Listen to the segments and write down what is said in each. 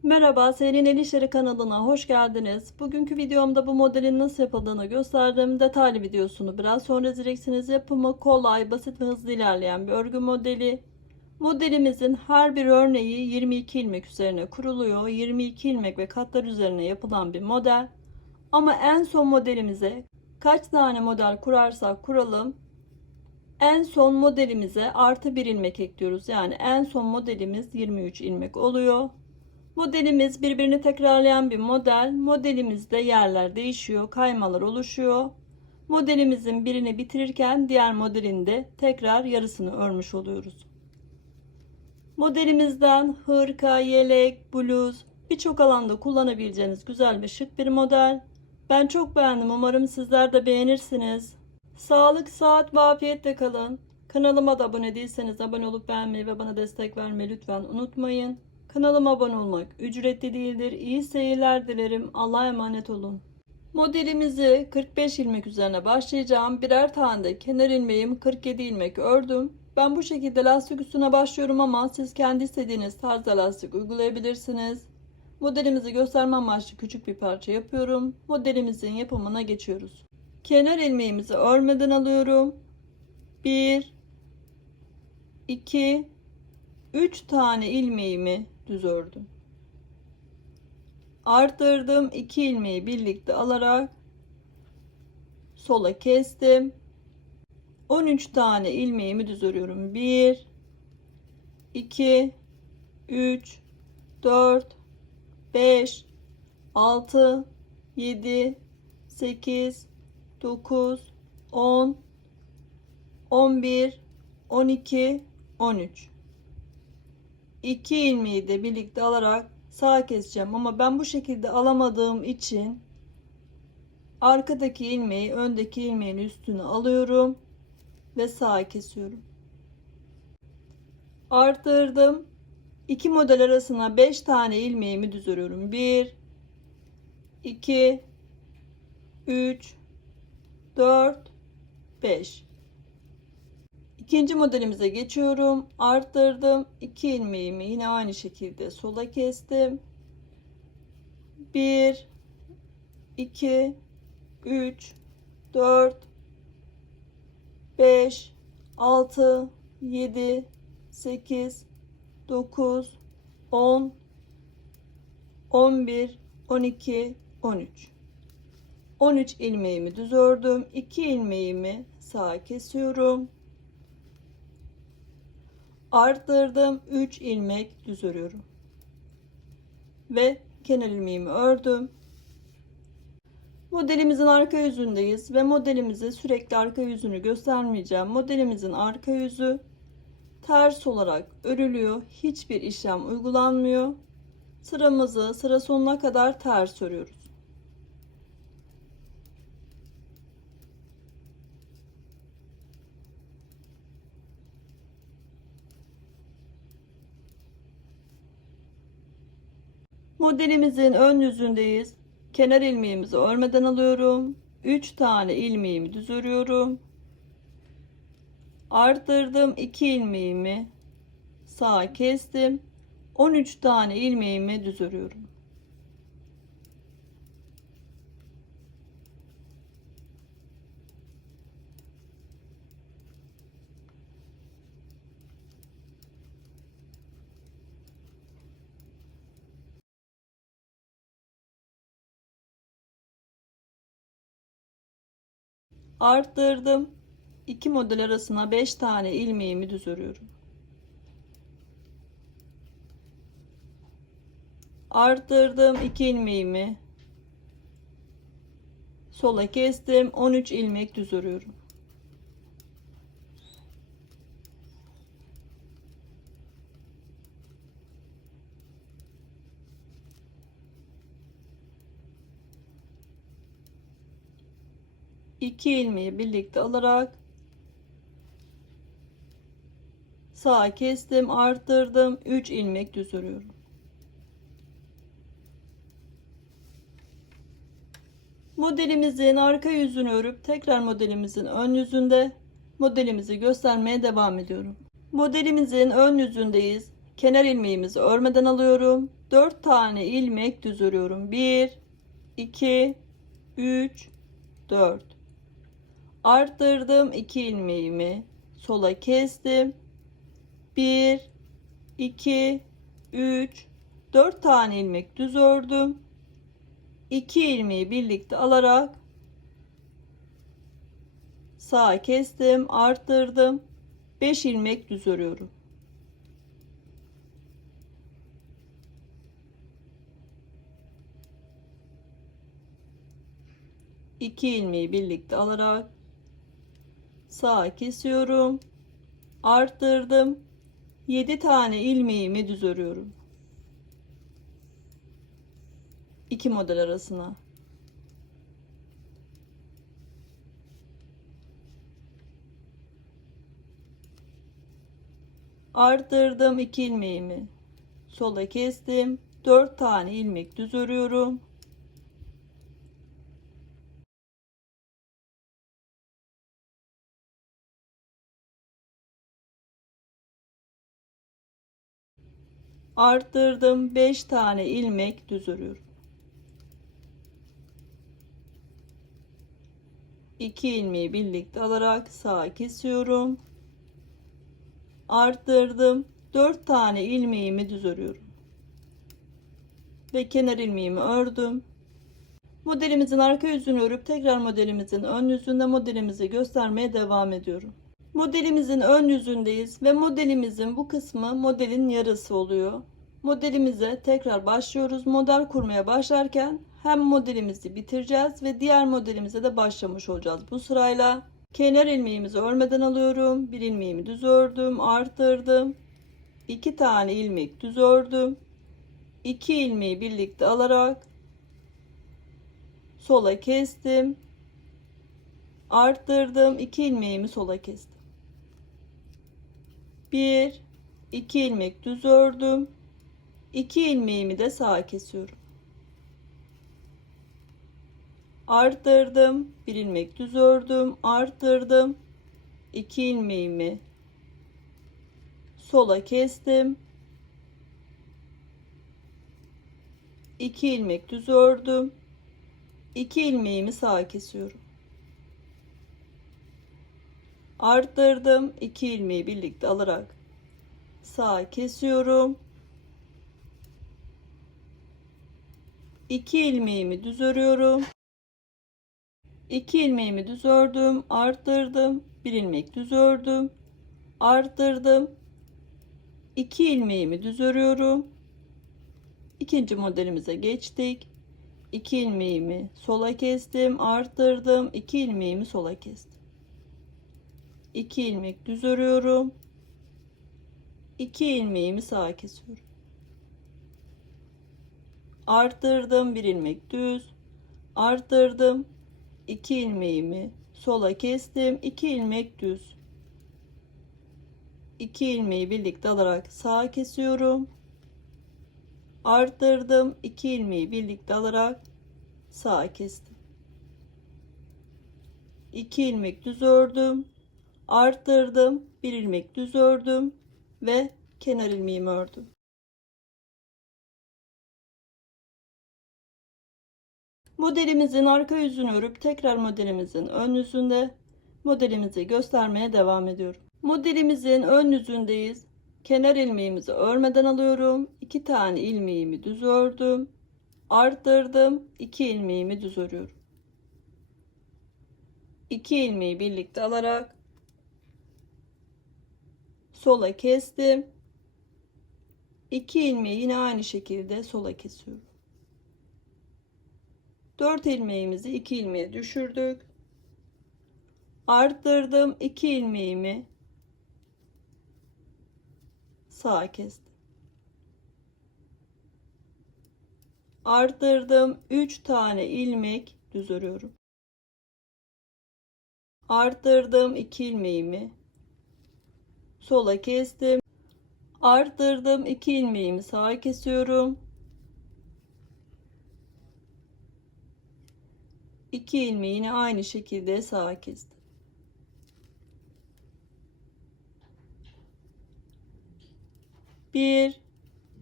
Merhaba, Senin El İşleri kanalına hoş geldiniz. Bugünkü videomda bu modelin nasıl yapıldığını gösterdim. Detaylı videosunu biraz sonra izleyeceksiniz. Yapımı kolay, basit ve hızlı ilerleyen bir örgü modeli. Modelimizin her bir örneği 22 ilmek üzerine kuruluyor. 22 ilmek ve katlar üzerine yapılan bir model. Ama en son modelimize kaç tane model kurarsak kuralım, en son modelimize artı bir ilmek ekliyoruz. Yani en son modelimiz 23 ilmek oluyor. Modelimiz birbirini tekrarlayan bir model. Modelimizde yerler değişiyor, kaymalar oluşuyor. Modelimizin birini bitirirken diğer modelinde tekrar yarısını örmüş oluyoruz. Modelimizden hırka, yelek, bluz, birçok alanda kullanabileceğiniz güzel ve şık bir model. Ben çok beğendim. Umarım sizler de beğenirsiniz. Sağlık, sıhhat ve afiyetle kalın. Kanalıma da abone değilseniz abone olup beğenmeyi ve bana destek vermeyi lütfen unutmayın. Kanalıma abone olmak ücretli değildir. İyi seyirler dilerim. Allah'a emanet olun. Modelimizi 45 ilmek üzerine başlayacağım. Birer tane de kenar ilmeğim 47 ilmek ördüm. Ben bu şekilde lastik üstüne başlıyorum ama siz kendi istediğiniz tarzda lastik uygulayabilirsiniz. Modelimizi gösterme amaçlı küçük bir parça yapıyorum. Modelimizin yapımına geçiyoruz. Kenar ilmeğimizi örmeden alıyorum. 1 2 3 tane ilmeğimi düz ördüm. Arttırdım, 2 ilmeği birlikte alarak sola kestim. 13 tane ilmeğimi düz örüyorum. 1 2 3 4 5 6 7 8 9 10 11 12 13. 2 ilmeği de birlikte alarak sağa keseceğim ama ben bu şekilde alamadığım için arkadaki ilmeği öndeki ilmeğin üstüne alıyorum ve sağa kesiyorum. Arttırdım. 2 model arasına 5 tane ilmeğimi düz örüyorum. 1 2 3 4 5. İkinci modelimize geçiyorum. Arttırdım. 2 ilmeğimi yine aynı şekilde sola kestim. 1 2 3 4 5 6 7 8 9 10 11 12 13. 13 ilmeğimi düz ördüm. 2 ilmeğimi sağa kesiyorum. Arttırdım. 3 ilmek düz örüyorum. Ve kenar ilmeğimi ördüm. Modelimizin arka yüzündeyiz ve modelimize sürekli arka yüzünü göstermeyeceğim. Modelimizin arka yüzü ters olarak örülüyor. Hiçbir işlem uygulanmıyor. Sıramızı sıra sonuna kadar ters örüyoruz. Modelimizin ön yüzündeyiz. Kenar ilmeğimizi örmeden alıyorum. 3 tane ilmeğimi düz örüyorum. Arttırdım, 2 ilmeğimi sağa kestim. 13 tane ilmeğimi düz örüyorum. Arttırdım. 2 model arasına 5 tane ilmeğimi düz örüyorum. Arttırdım, 2 ilmeğimi sola kestim. 13 ilmek düz örüyorum. İki ilmeği birlikte alarak sağa kestim, arttırdım, 3 ilmek düz örüyorum. Modelimizin arka yüzünü örüp tekrar modelimizin ön yüzünde modelimizi göstermeye devam ediyorum. Modelimizin ön yüzündeyiz. Kenar ilmeğimizi örmeden alıyorum. 4 tane ilmek düz örüyorum. 1 2 3 4. Arttırdım 2 ilmeğimi, sola kestim. 1 2 3 4 tane ilmek düz ördüm. 2 ilmeği birlikte alarak sağa kestim, arttırdım. 5 ilmek düz örüyorum. İki ilmeği birlikte alarak sağa kesiyorum, arttırdım. 7 tane ilmeğimi düz örüyorum. 2 model arasına. Arttırdım 2 ilmeğimi. Sola kestim. 4 tane ilmek düz örüyorum. Arttırdım 5 tane ilmek düz örüyorum. 2 ilmeği birlikte alarak sağa kesiyorum. Arttırdım 4 tane ilmeğimi düz örüyorum. Ve kenar ilmeğimi ördüm. Modelimizin arka yüzünü örüp tekrar modelimizin ön yüzünde modelimizi göstermeye devam ediyorum. Modelimizin ön yüzündeyiz ve modelimizin bu kısmı modelin yarısı oluyor. Modelimize tekrar başlıyoruz. Model kurmaya başlarken hem modelimizi bitireceğiz ve diğer modelimize de başlamış olacağız. Bu sırayla kenar ilmeğimizi örmeden alıyorum. Bir ilmeğimi düz ördüm, arttırdım. 2 tane ilmek düz ördüm. 2 ilmeği birlikte alarak sola kestim, arttırdım. 2 ilmeğimi sola kestim. 1 2 ilmek düz ördüm. 2 ilmeğimi de sağa kesiyorum. Arttırdım. 1 ilmek düz ördüm, arttırdım. 2 ilmeğimi sola kestim. 2 ilmek düz ördüm. 2 ilmeğimi sağa kesiyorum. Arttırdım. 2 ilmeği birlikte alarak sağa kesiyorum. 2 ilmeğimi düz örüyorum. 2 ilmeğimi düz ördüm, arttırdım. 1 ilmek düz ördüm, arttırdım. 2 ilmeğimi düz örüyorum. İkinci modelimize geçtik. 2 ilmeğimi sola kestim, arttırdım. 2 ilmeğimi sola kestim. 2 ilmek düz örüyorum. 2 ilmeğimi sağa kesiyorum. Arttırdım, 1 ilmek düz, arttırdım. 2 ilmeğimi sola kestim. 2 ilmek düz. 2 ilmeği birlikte alarak sağa kesiyorum. Arttırdım. 2 ilmeği birlikte alarak sağa kestim. 2 ilmek düz ördüm. Arttırdım. 1 ilmek düz ördüm ve kenar ilmeğimi ördüm. Modelimizin arka yüzünü örüp tekrar modelimizin ön yüzünde modelimizi göstermeye devam ediyorum. Modelimizin ön yüzündeyiz. Kenar ilmeğimizi örmeden alıyorum. 2 tane ilmeğimi düz ördüm. Arttırdım. 2 ilmeğimi düz örüyorum. 2 ilmeği birlikte alarak sola kestim. 2 ilmeği yine aynı şekilde sola kesiyorum. 4 ilmeğimizi 2 ilmeğe düşürdük. Arttırdım. 2 ilmeğimi sağa kestim. Arttırdım. 3 tane ilmek düz örüyorum. Arttırdım. 2 ilmeğimi sola kestim. Arttırdım. 2 ilmeğimi sağa kesiyorum. 2 ilmeği yine aynı şekilde sağa kestim. Bir,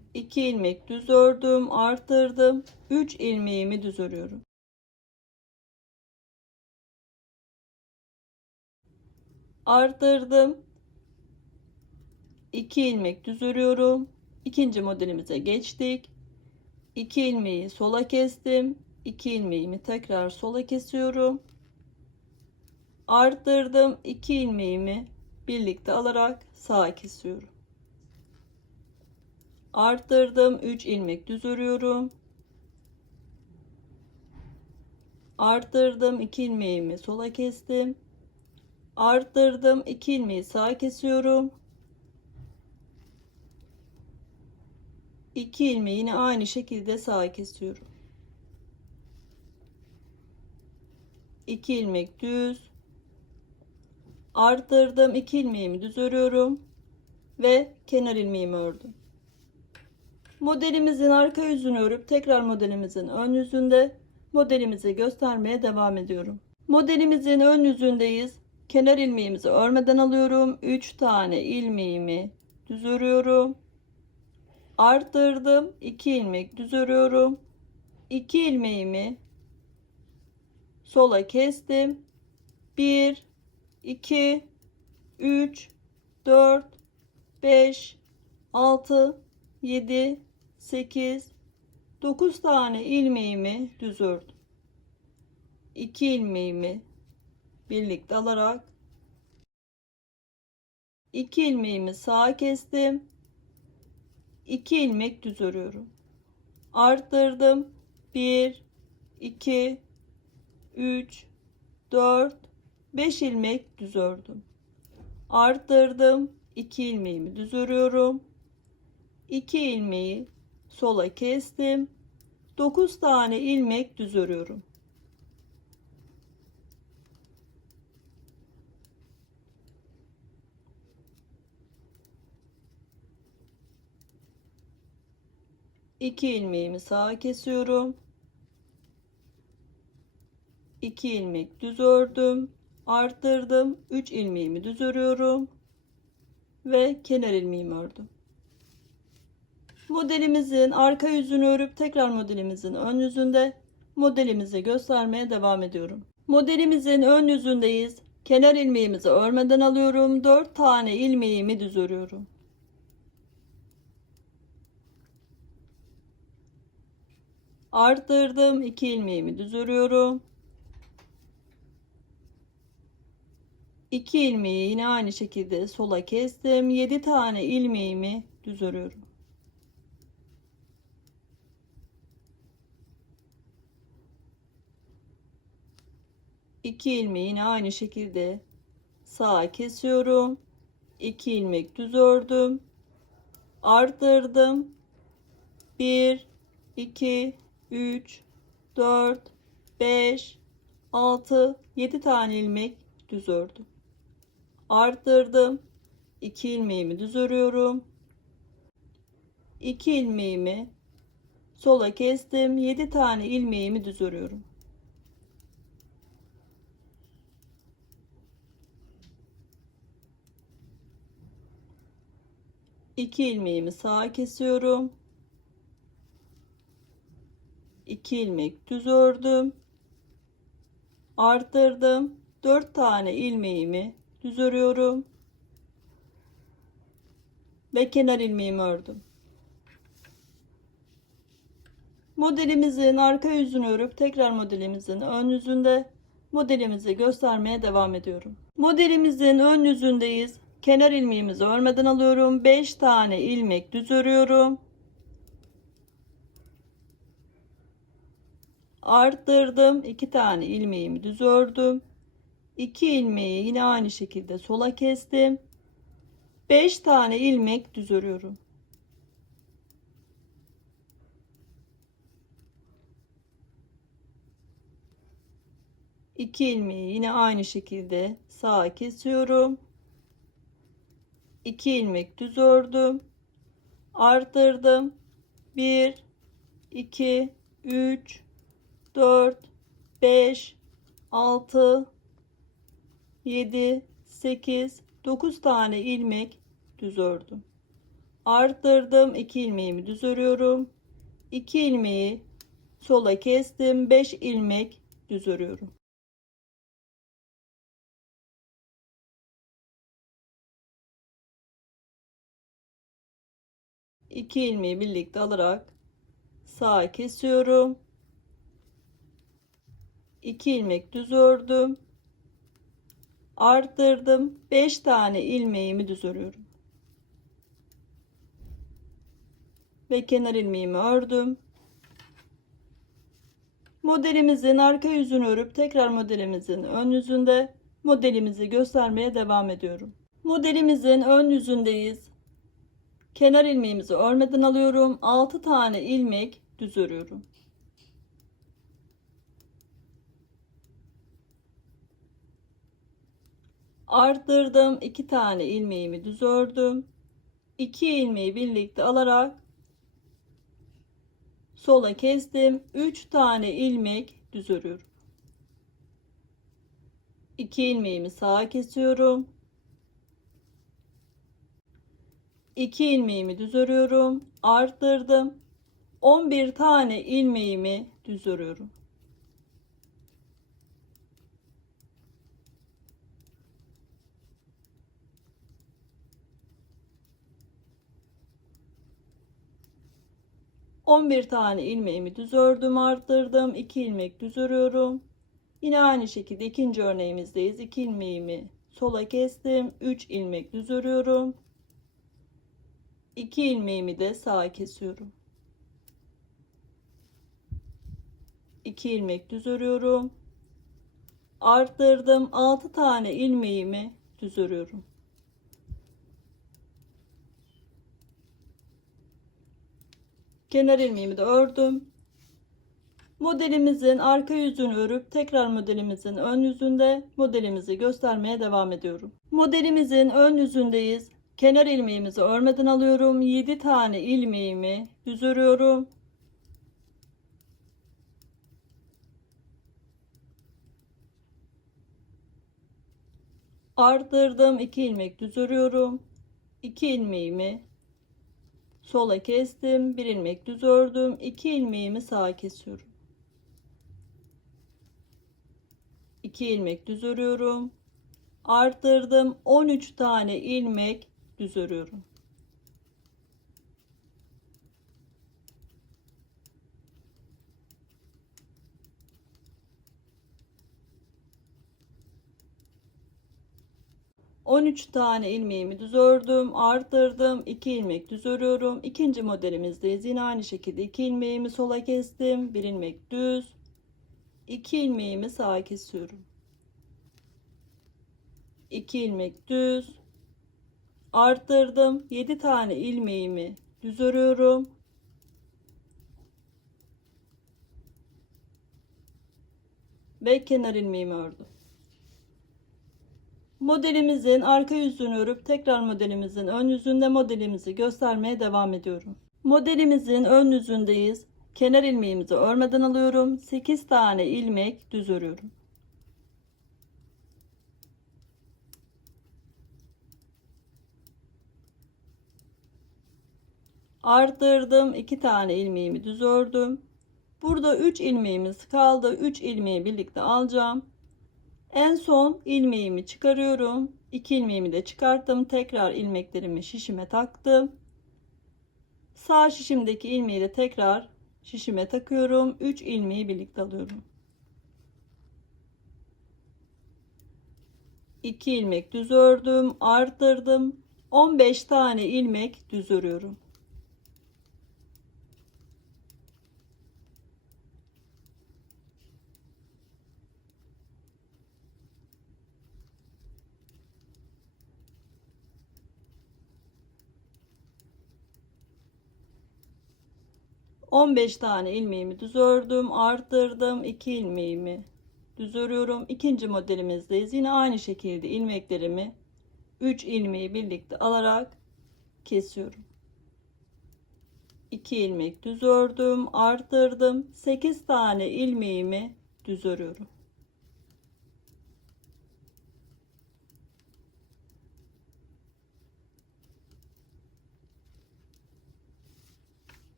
2 ilmek düz ördüm, arttırdım. 3 ilmeğimi düz örüyorum. Arttırdım. 2 ilmek düz örüyorum. İkinci modelimize geçtik. 2 ilmeği sola kestim. 2 ilmeğimi tekrar sola kesiyorum. Arttırdım. 2 ilmeğimi birlikte alarak sağa kesiyorum. Arttırdım. 3 ilmek düz örüyorum. Arttırdım. 2 ilmeğimi sola kestim. Arttırdım. 2 ilmeği sağa kesiyorum. 2 ilmeği yine aynı şekilde sağa kesiyorum. 2 ilmek düz. Arttırdım. 2 ilmeğimi düz örüyorum ve kenar ilmeğimi ördüm. Modelimizin arka yüzünü örüp tekrar modelimizin ön yüzünde modelimizi göstermeye devam ediyorum. Modelimizin ön yüzündeyiz. Kenar ilmeğimizi örmeden alıyorum. 3 tane ilmeğimi düz örüyorum. Arttırdım. 2 ilmek düz örüyorum. 2 ilmeğimi sola kestim. 1 2 3 4 5 6 7 8 9 tane ilmeğimi düz ördüm. 2 ilmeğimi birlikte alarak 2 ilmeğimi sağa kestim. 2 ilmek düz örüyorum. Arttırdım. 1 2 3 4 5 ilmek düz ördüm. Arttırdım. 2 ilmeğimi düz örüyorum. 2 ilmeği sola kestim. 9 tane ilmek düz örüyorum. İki ilmeğimi sağa kesiyorum. 2 ilmek düz ördüm. Arttırdım. 3 ilmeğimi düz örüyorum ve kenar ilmeğimi ördüm. Modelimizin arka yüzünü örüp tekrar modelimizin ön yüzünde modelimizi göstermeye devam ediyorum. Modelimizin ön yüzündeyiz. Kenar ilmeğimizi örmeden alıyorum. 4 tane ilmeğimi düz örüyorum. Arttırdım. 2 ilmeğimi düz örüyorum. 2 ilmeği yine aynı şekilde sola kestim. 7 tane ilmeğimi düz örüyorum. İki ilmeği yine aynı şekilde sağa kesiyorum. 2 ilmek düz ördüm. Arttırdım. 1 2 3 4 5 6 7 tane ilmek düz ördüm. Arttırdım. 2 ilmeğimi düz örüyorum. 2 ilmeğimi sola kestim. 7 tane ilmeğimi düz örüyorum. 2 ilmeğimi sağa kesiyorum. 2 ilmek düz ördüm. Arttırdım. 4 tane ilmeğimi düz örüyorum ve kenar ilmeğimi ördüm. Modelimizin arka yüzünü örüp tekrar modelimizin ön yüzünde modelimizi göstermeye devam ediyorum. Modelimizin ön yüzündeyiz. Kenar ilmeğimizi örmeden alıyorum. 5 tane ilmek düz örüyorum. Arttırdım. 2 tane ilmeğimi düz ördüm. 2 ilmeği yine aynı şekilde sola kestim. 5 tane ilmek düz örüyorum. 2 ilmeği yine aynı şekilde sağa kesiyorum. 2 ilmek düz ördüm. Arttırdım. 1 2 3 4 5 6 7 8 9 tane ilmek düz ördüm. arttırdım, 2 ilmeğimi düz örüyorum. 2 ilmeği sola kestim, 5 ilmek düz örüyorum. İki ilmeği birlikte alarak sağa kesiyorum. 2 ilmek düz ördüm. Arttırdım. 5 tane ilmeğimi düz örüyorum. Ve kenar ilmeğimi ördüm. Modelimizin arka yüzünü örüp tekrar modelimizin ön yüzünde modelimizi göstermeye devam ediyorum. Modelimizin ön yüzündeyiz. Kenar ilmeğimizi örmeden alıyorum. 6 tane ilmek düz örüyorum. Arttırdım. 2 tane ilmeğimi düz ördüm. 2 ilmeği birlikte alarak sola kestim. 3 tane ilmek düz örüyorum. 2 ilmeğimi sağa kesiyorum. 2 ilmeğimi düz örüyorum. Arttırdım. 11 tane ilmeğimi düz örüyorum. On bir tane ilmeğimi düz ördüm, arttırdım. 2 ilmek düz örüyorum. Yine aynı şekilde ikinci örneğimizdeyiz. 2 ilmeğimi sola kestim. 3 ilmek düz örüyorum. 2 ilmeğimi de sağa kesiyorum. 2 ilmek düz örüyorum. Arttırdım. 6 tane ilmeğimi düz örüyorum. Kenar ilmeğimi de ördüm. Modelimizin arka yüzünü örüp tekrar modelimizin ön yüzünde modelimizi göstermeye devam ediyorum. Modelimizin ön yüzündeyiz. Kenar ilmeğimizi örmeden alıyorum. 7 tane ilmeğimi düz örüyorum. Arttırdım. 2 ilmek düz örüyorum. 2 ilmeğimi sola kestim. 1 ilmek düz ördüm. 2 ilmeğimi sağa kesiyorum. 2 ilmek düz örüyorum. Arttırdım. 13 tane ilmek düz örüyorum. On üç tane ilmeğimi düz ördüm, arttırdım, 2 ilmek düz örüyorum. İkinci modelimizdeyiz. Yine aynı şekilde 2 ilmeğimi sola kestim, 1 ilmek düz, 2 ilmeğimi sağa kesiyorum. 2 ilmek düz, arttırdım, 7 tane ilmeğimi düz örüyorum. Ve kenar ilmeğimi ördüm. Modelimizin arka yüzünü örüp tekrar modelimizin ön yüzünde modelimizi göstermeye devam ediyorum. Modelimizin ön yüzündeyiz. Kenar ilmeğimizi örmeden alıyorum. 8 tane ilmek düz örüyorum. Arttırdım. 2 tane ilmeğimi düz ördüm. Burada 3 ilmeğimiz kaldı. 3 ilmeği birlikte alacağım. En son ilmeğimi çıkarıyorum. 2 ilmeğimi de çıkarttım. Tekrar ilmeklerimi şişime taktım. Sağ şişimdeki ilmeği de tekrar şişime takıyorum. 3 ilmeği birlikte alıyorum. 2 ilmek düz ördüm, arttırdım. 15 tane ilmek düz örüyorum. On beş tane ilmeğimi düz ördüm, arttırdım. 2 ilmeğimi düz örüyorum. İkinci modelimizdeyiz. Yine aynı şekilde ilmeklerimi 3 ilmeği birlikte alarak kesiyorum. 2 ilmek düz ördüm, arttırdım. 8 tane ilmeğimi düz örüyorum.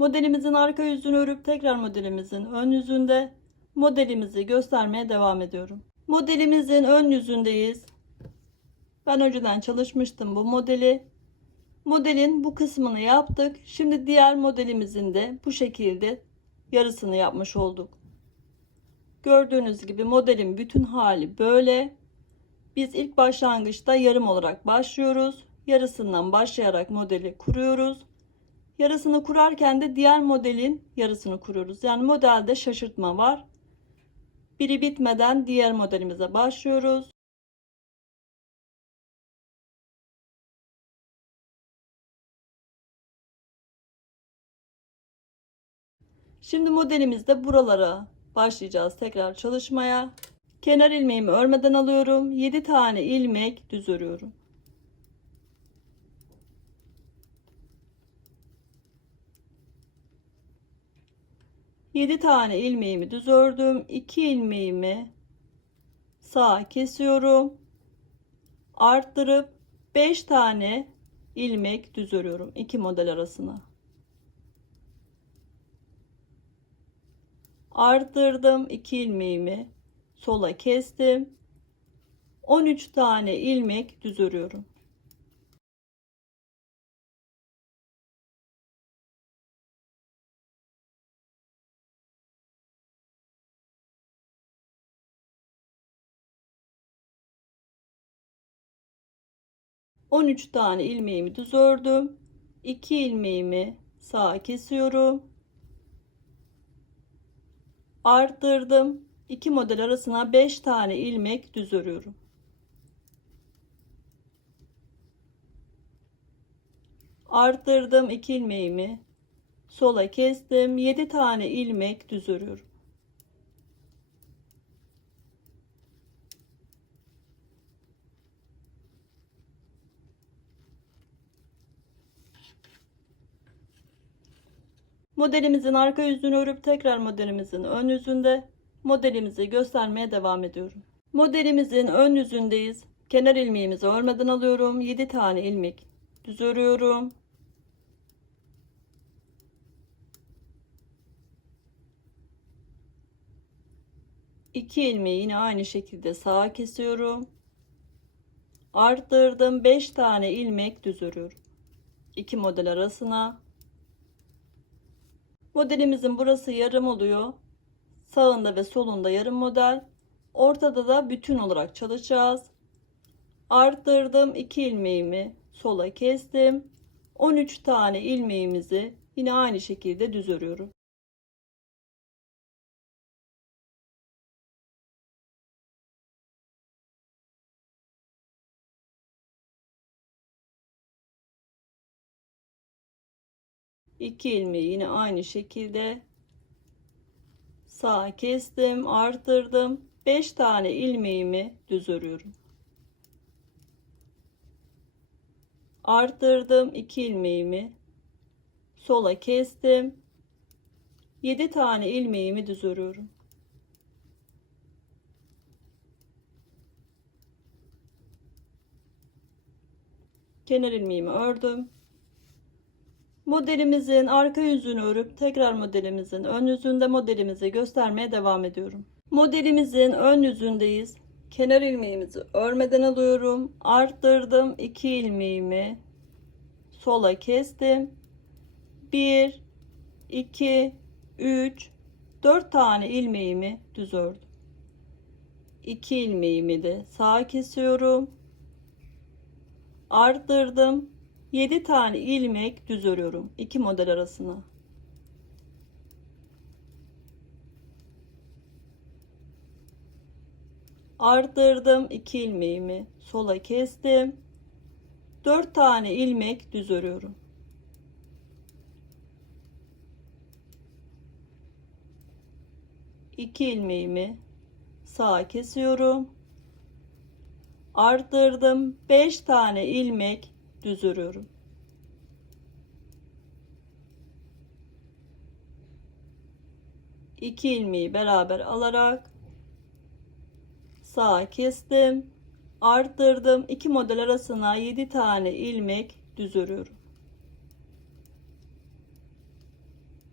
Modelimizin arka yüzünü örüp tekrar modelimizin ön yüzünde modelimizi göstermeye devam ediyorum. Modelimizin ön yüzündeyiz. Ben önceden çalışmıştım bu modeli. Modelin bu kısmını yaptık. Şimdi diğer modelimizin de bu şekilde yarısını yapmış olduk. Gördüğünüz gibi modelin bütün hali böyle. Biz ilk başlangıçta yarım olarak başlıyoruz. Yarısından başlayarak modeli kuruyoruz. Yarısını kurarken de diğer modelin yarısını kuruyoruz. Yani modelde şaşırtma var. Biri bitmeden diğer modelimize başlıyoruz. Şimdi modelimizde buralara başlayacağız tekrar çalışmaya. Kenar ilmeğimi örmeden alıyorum. 7 tane ilmek düz örüyorum. Yedi tane ilmeğimi düz ördüm. 2 ilmeğimi sağa kesiyorum. Arttırıp 5 tane ilmek düz örüyorum 2 model arasına. Arttırdım 2 ilmeğimi sola kestim. 13 tane ilmek düz örüyorum. On üç tane ilmeğimi düz ördüm. 2 ilmeğimi sağa kesiyorum. Arttırdım. 2 model arasına 5 tane ilmek düz örüyorum. Arttırdım 2 ilmeğimi sola kestim. 7 tane ilmek düz örüyorum. Modelimizin arka yüzünü örüp tekrar modelimizin ön yüzünde modelimizi göstermeye devam ediyorum. Modelimizin ön yüzündeyiz. Kenar ilmeğimizi örmeden alıyorum. 7 tane ilmek düz örüyorum. İki ilmeği yine aynı şekilde sağa kesiyorum. Arttırdım 5 tane ilmek düz örüyorum. 2 model arasına. Modelimizin burası yarım oluyor. Sağında ve solunda yarım model. Ortada da bütün olarak çalışacağız. Arttırdım 2 ilmeğimi sola kestim. 13 tane ilmeğimizi yine aynı şekilde düz örüyorum. İki ilmeği yine aynı şekilde sağa kestim, arttırdım. 5 tane ilmeğimi düz örüyorum. Arttırdım 2 ilmeğimi sola kestim. 7 tane ilmeğimi düz örüyorum. Kenar ilmeğimi ördüm. Modelimizin arka yüzünü örüp tekrar modelimizin ön yüzünde modelimizi göstermeye devam ediyorum. Modelimizin ön yüzündeyiz. Kenar ilmeğimizi örmeden alıyorum. Arttırdım 2 ilmeğimi sola kestim. 1 2 3 4 tane ilmeğimi düz ördüm. 2 ilmeğimi de sağa kesiyorum. Arttırdım. 7 tane ilmek düz örüyorum 2 model arasına. Arttırdım 2 ilmeğimi sola kestim. 4 tane ilmek düz örüyorum. İki ilmeğimi sağa kesiyorum. Arttırdım 5 tane ilmek düz örüyorum. İki ilmeği beraber alarak sağa kestim. Arttırdım 2 model arasına 7 tane ilmek düz örüyorum.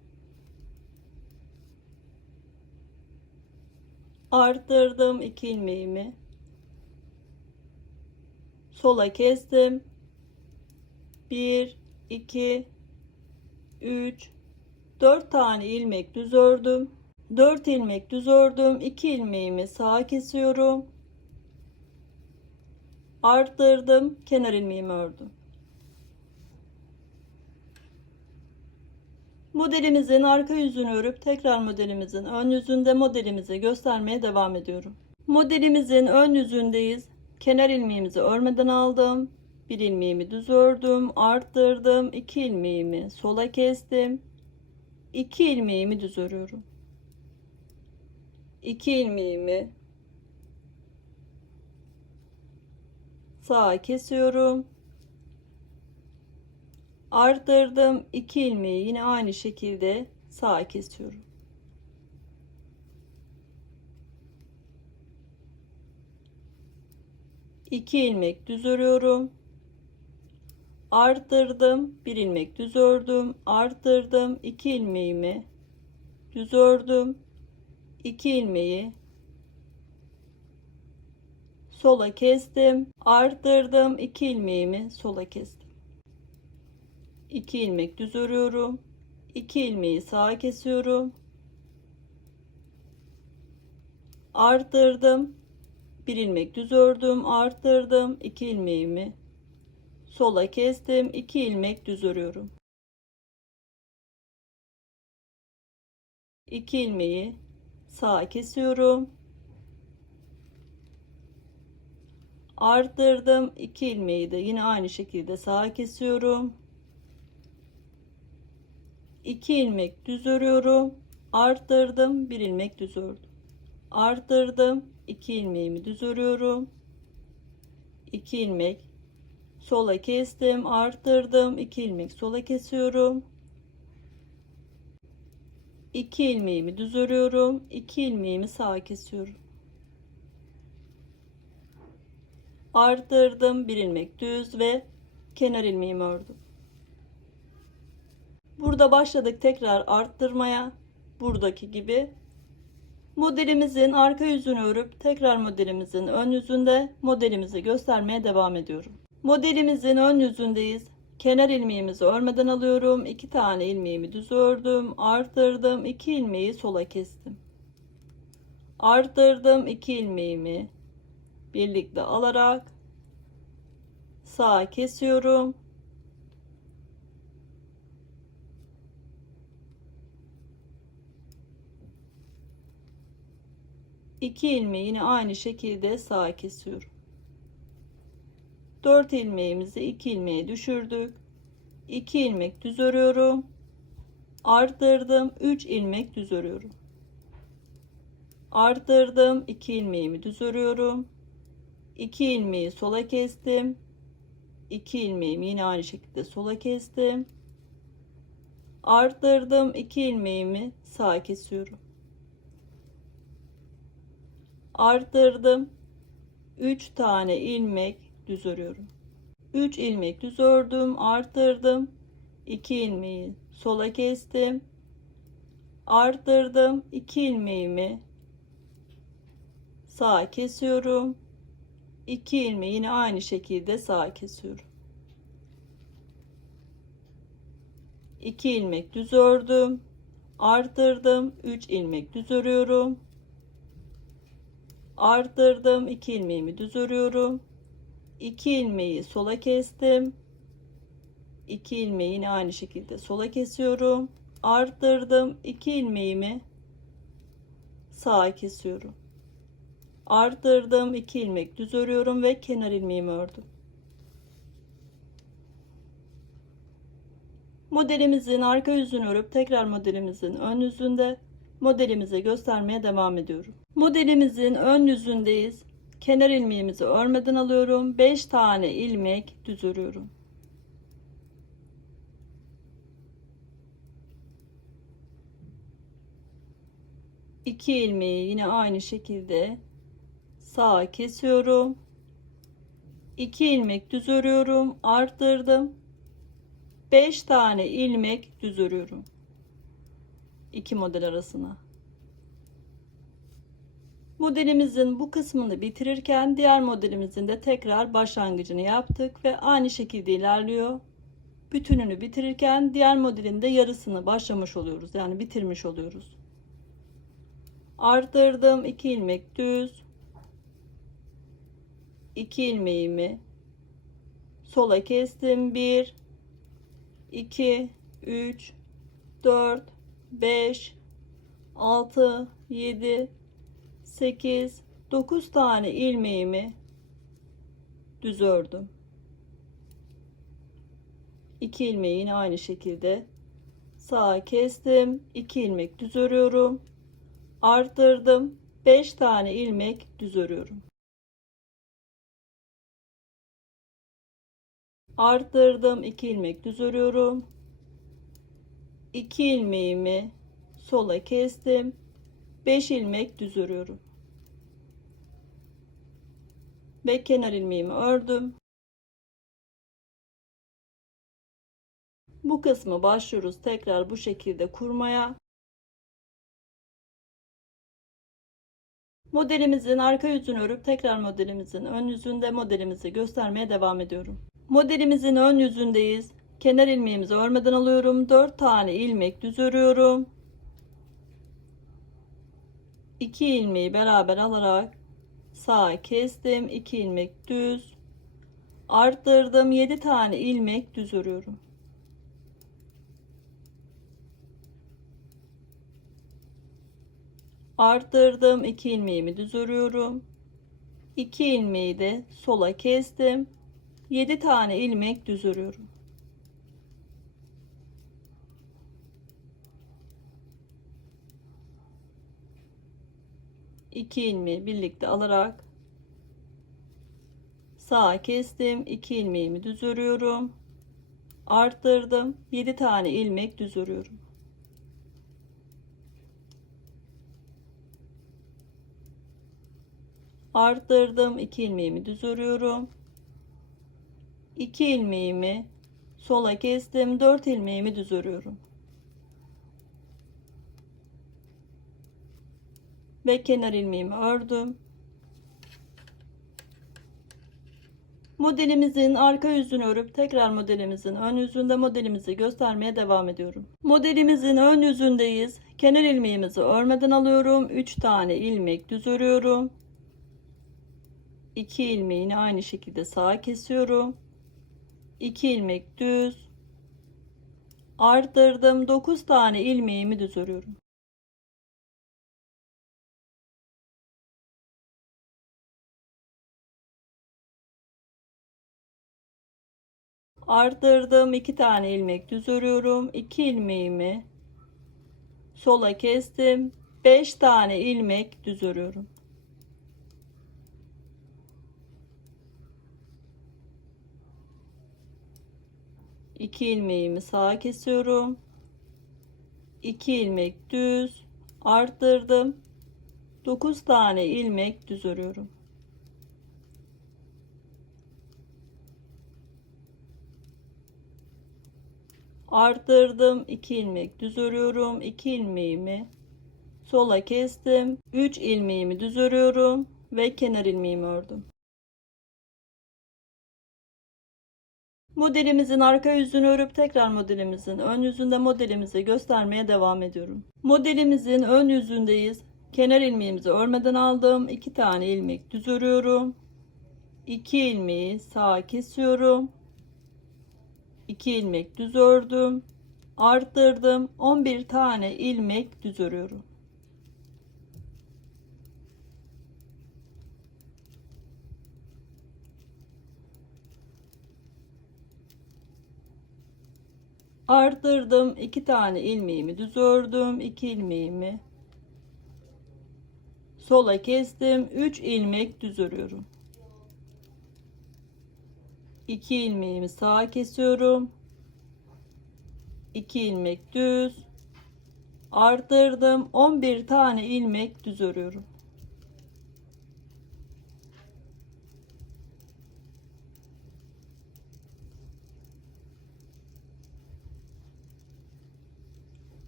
Arttırdım 2 ilmeğimi. Sola kestim. 1 2 3 4 tane ilmek düz ördüm. 4 ilmek düz ördüm. 2 ilmeğimi sağa kesiyorum. Arttırdım. Kenar ilmeğimi ördüm. Modelimizin arka yüzünü örüp tekrar modelimizin ön yüzünde modelimizi göstermeye devam ediyorum. Modelimizin ön yüzündeyiz. Kenar ilmeğimizi örmeden aldım. Bir ilmeğimi düz ördüm, arttırdım. 2 ilmeğimi sola kestim. 2 ilmeğimi düz örüyorum. 2 ilmeğimi sağa kesiyorum. Arttırdım. 2 ilmeği yine aynı şekilde sağa kesiyorum. İki ilmek düz örüyorum. Arttırdım. Bir ilmek düz ördüm. Arttırdım. 2 ilmeğimi düz ördüm. 2 ilmeği sola kestim. Arttırdım. 2 ilmeğimi sola kestim. 2 ilmek düz örüyorum. 2 ilmeği sağa kesiyorum. Arttırdım. Bir ilmek düz ördüm. Arttırdım. 2 ilmeğimi sola kestim. 2 ilmek düz örüyorum. 2 ilmeği sağa kesiyorum. Arttırdım. 2 ilmeği de yine aynı şekilde sağa kesiyorum. 2 ilmek düz örüyorum. Arttırdım. Bir ilmek düz ördüm. Arttırdım. 2 ilmeğimi düz örüyorum. 2 ilmek sola kestim. Arttırdım. 2 ilmek sola kesiyorum. 2 ilmeğimi düz örüyorum. 2 ilmeğimi sağa kesiyorum. Arttırdım. Bir ilmek düz ve kenar ilmeğimi ördüm. Burada başladık tekrar arttırmaya. Buradaki gibi. Modelimizin arka yüzünü örüp tekrar modelimizin ön yüzünde modelimizi göstermeye devam ediyorum. Modelimizin ön yüzündeyiz. Kenar ilmeğimizi örmeden alıyorum. 2 tane ilmeğimi düz ördüm. Arttırdım. 2 ilmeği sola kestim. Arttırdım. 2 ilmeğimi birlikte alarak sağa kesiyorum. 2 ilmeği yine aynı şekilde sağa kesiyorum. 4 ilmeğimizi 2 ilmeğe düşürdük. 2 ilmek düz örüyorum. Arttırdım. 3 ilmek düz örüyorum. Arttırdım. 2 ilmeğimi düz örüyorum. 2 ilmeği sola kestim. 2 ilmeğimi yine aynı şekilde sola kestim. Arttırdım. 2 ilmeğimi sağa kesiyorum. Arttırdım. 3 tane ilmek düz örüyorum. 3 ilmek düz ördüm, arttırdım. 2 ilmeği sola kestim. Arttırdım. 2 ilmeğimi sağa kesiyorum. 2 ilmeği yine aynı şekilde sağa kesiyorum. 2 ilmek düz ördüm. Arttırdım. 3 ilmek düz örüyorum. Arttırdım. 2 ilmeğimi düz örüyorum. 2 ilmeği sola kestim. 2 ilmeği yine aynı şekilde sola kesiyorum. Arttırdım. 2 ilmeğimi sağa kesiyorum. Arttırdım. 2 ilmek düz örüyorum ve kenar ilmeğimi ördüm. Modelimizin arka yüzünü örüp tekrar modelimizin ön yüzünde modelimizi göstermeye devam ediyorum. Modelimizin ön yüzündeyiz. Kenar ilmeğimizi örmeden alıyorum. 5 tane ilmek düz örüyorum. İki ilmeği yine aynı şekilde sağa kesiyorum. 2 ilmek düz örüyorum. Arttırdım. 5 tane ilmek düz örüyorum. 2 model arasına. Modelimizin bu kısmını bitirirken diğer modelimizin de tekrar başlangıcını yaptık ve aynı şekilde ilerliyor. Bütününü bitirirken diğer modelin de yarısını başlamış oluyoruz. Yani bitirmiş oluyoruz. Arttırdım, 2 ilmek düz, 2 ilmeğimi sola kestim. 1 2 3 4 5 6 7 8 9 tane ilmeğimi düz ördüm. 2 ilmeği yine aynı şekilde sağa kestim. 2 ilmek düz örüyorum. Arttırdım. 5 tane ilmek düz örüyorum. Arttırdım. 2 ilmek düz örüyorum. 2 ilmeğimi sola kestim. 5 ilmek düz örüyorum. Ve kenar ilmeğimi ördüm. Bu kısmı başlıyoruz tekrar bu şekilde kurmaya. Modelimizin arka yüzünü örüp tekrar modelimizin ön yüzünde modelimizi göstermeye devam ediyorum. Modelimizin ön yüzündeyiz. Kenar ilmeğimizi örmeden alıyorum. 4 tane ilmek düz örüyorum. 2 ilmeği beraber alarak sağa kestim. 2 ilmek düz. Arttırdım. 7 tane ilmek düz örüyorum. Arttırdım. 2 ilmeğimi düz örüyorum. 2 ilmeği de sola kestim. 7 tane ilmek düz örüyorum. İki ilmeği birlikte alarak sağa kestim. 2 ilmeğimi düz örüyorum. Arttırdım. 7 tane ilmek düz örüyorum. Arttırdım. 2 ilmeğimi düz örüyorum. 2 ilmeğimi sola kestim. 4 ilmeğimi düz örüyorum. Ve kenar ilmeğimi ördüm. Modelimizin arka yüzünü örüp tekrar modelimizin ön yüzünde modelimizi göstermeye devam ediyorum. Modelimizin ön yüzündeyiz. Kenar ilmeğimizi örmeden alıyorum. 3 tane ilmek düz örüyorum. 2 ilmeğini aynı şekilde sağa kesiyorum. 2 ilmek düz. Arttırdım. 9 tane ilmeğimi düz örüyorum. Arttırdım. 2 tane ilmek düz örüyorum. 2 ilmeğimi sola kestim. 5 tane ilmek düz örüyorum. İki ilmeğimi sağa kesiyorum. 2 ilmek düz. Arttırdım. 9 tane ilmek düz örüyorum. Arttırdım. 2 ilmek düz örüyorum. 2 ilmeğimi sola kestim. 3 ilmeğimi düz örüyorum ve kenar ilmeğimi ördüm. Modelimizin arka yüzünü örüp tekrar modelimizin ön yüzünde modelimizi göstermeye devam ediyorum. Modelimizin ön yüzündeyiz. Kenar ilmeğimizi örmeden aldım. 2 tane ilmek düz örüyorum. 2 ilmeği sağa kesiyorum. 2 ilmek düz ördüm. Arttırdım. 11 tane ilmek düz örüyorum. Arttırdım. 2 tane ilmeğimi düz ördüm. 2 ilmeğimi sola kestim. 3 ilmek düz örüyorum. 2 ilmeğimi sağa kesiyorum. 2 ilmek düz. Arttırdım. 11 tane ilmek düz örüyorum.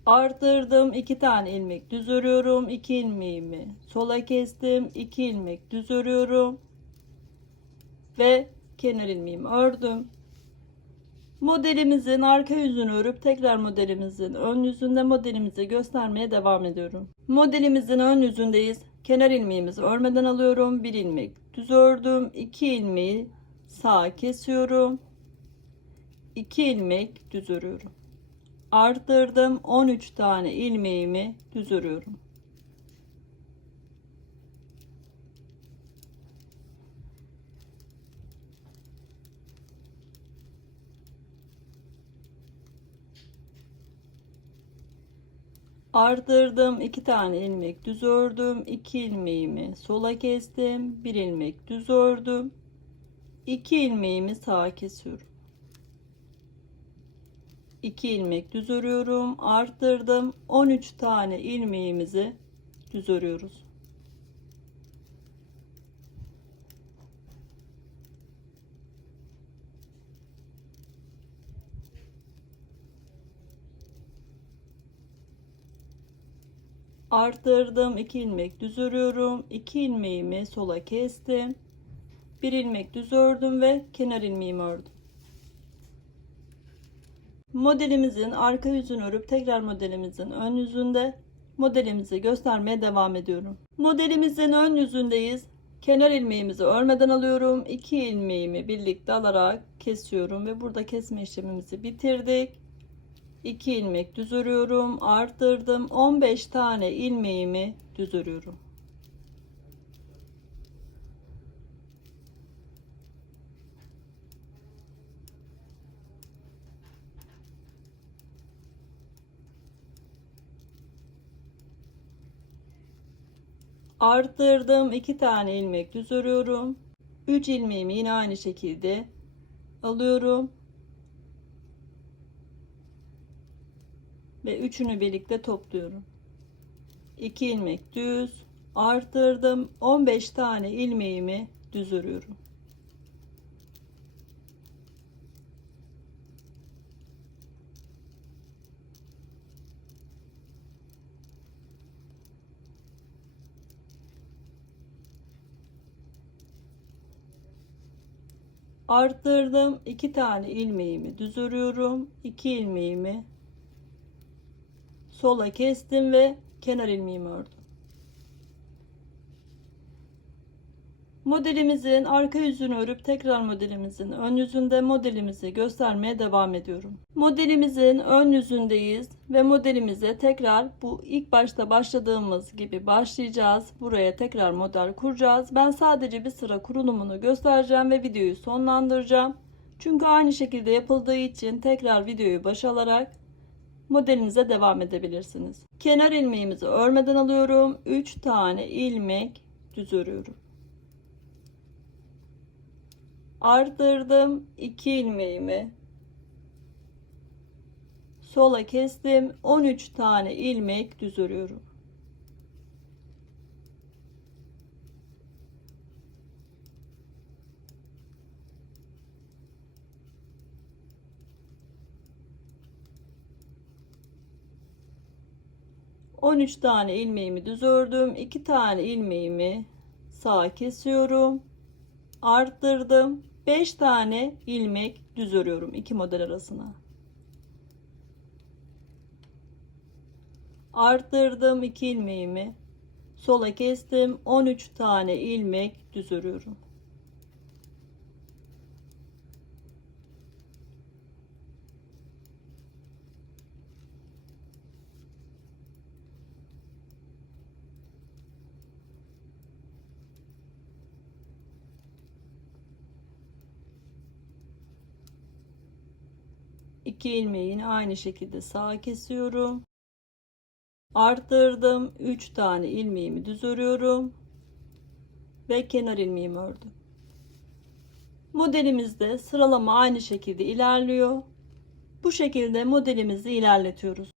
Arttırdım, 2 tane ilmek düz örüyorum, 2 ilmeğimi sola kestim, 2 ilmek düz örüyorum ve kenar ilmeğimi ördüm. Modelimizin arka yüzünü örüp tekrar modelimizin ön yüzünde modelimizi göstermeye devam ediyorum. Modelimizin ön yüzündeyiz. Kenar ilmeğimizi örmeden alıyorum. 1 ilmek düz ördüm. 2 ilmeği sağa kesiyorum. 2 ilmek düz örüyorum. Arttırdım. 13 tane ilmeğimi düz örüyorum. Arttırdım, 2 tane ilmek düz ördüm, 2 ilmeğimi sola kestim, 1 ilmek düz ördüm, 2 ilmeğimi sağa kesiyorum, 2 ilmek düz örüyorum, arttırdım, 13 tane ilmeğimizi düz örüyoruz. Arttırdım, 2 ilmek düz örüyorum, 2 ilmeğimi sola kestim, 1 ilmek düz ördüm ve kenar ilmeğimi ördüm. Modelimizin arka yüzünü örüp tekrar modelimizin ön yüzünde modelimizi göstermeye devam ediyorum. Modelimizin ön yüzündeyiz. Kenar ilmeğimizi örmeden alıyorum. 2 ilmeğimi birlikte alarak kesiyorum ve burada kesme işlemimizi bitirdik. 2 ilmek düz örüyorum, arttırdım. 15 tane ilmeğimi düz örüyorum. Arttırdım, 2 tane ilmek düz örüyorum. 3 ilmeğimi yine aynı şekilde alıyorum ve üçünü birlikte topluyorum. 2 ilmek düz, arttırdım, 15 tane ilmeğimi düz örüyorum. Arttırdım, 2 tane ilmeğimi düz örüyorum, 2 ilmeğimi sola kestim ve kenar ilmeğimi ördüm. Modelimizin arka yüzünü örüp tekrar modelimizin ön yüzünde modelimizi göstermeye devam ediyorum. Modelimizin ön yüzündeyiz ve modelimize tekrar bu ilk başta başladığımız gibi başlayacağız. Buraya tekrar model kuracağız. Ben sadece bir sıra kurulumunu göstereceğim ve videoyu sonlandıracağım. Çünkü aynı şekilde yapıldığı için tekrar videoyu başa alarak modelinize devam edebilirsiniz. Kenar ilmeğimizi örmeden alıyorum. 3 tane ilmek düz örüyorum. Arttırdım, 2 ilmeğimi sola kestim, 13 tane ilmek düz örüyorum. On üç tane ilmeğimi düz ördüm, 2 tane ilmeğimi sağa kesiyorum, arttırdım, 5 tane ilmek düz örüyorum iki model arasına. Arttırdım, 2 ilmeğimi sola kestim, 13 tane ilmek düz örüyorum. İki ilmeği yine aynı şekilde sağa kesiyorum. Arttırdım, 3 tane ilmeğimi düz örüyorum ve kenar ilmeğimi ördüm. Modelimizde sıralama aynı şekilde ilerliyor. Bu şekilde modelimizi ilerletiyoruz.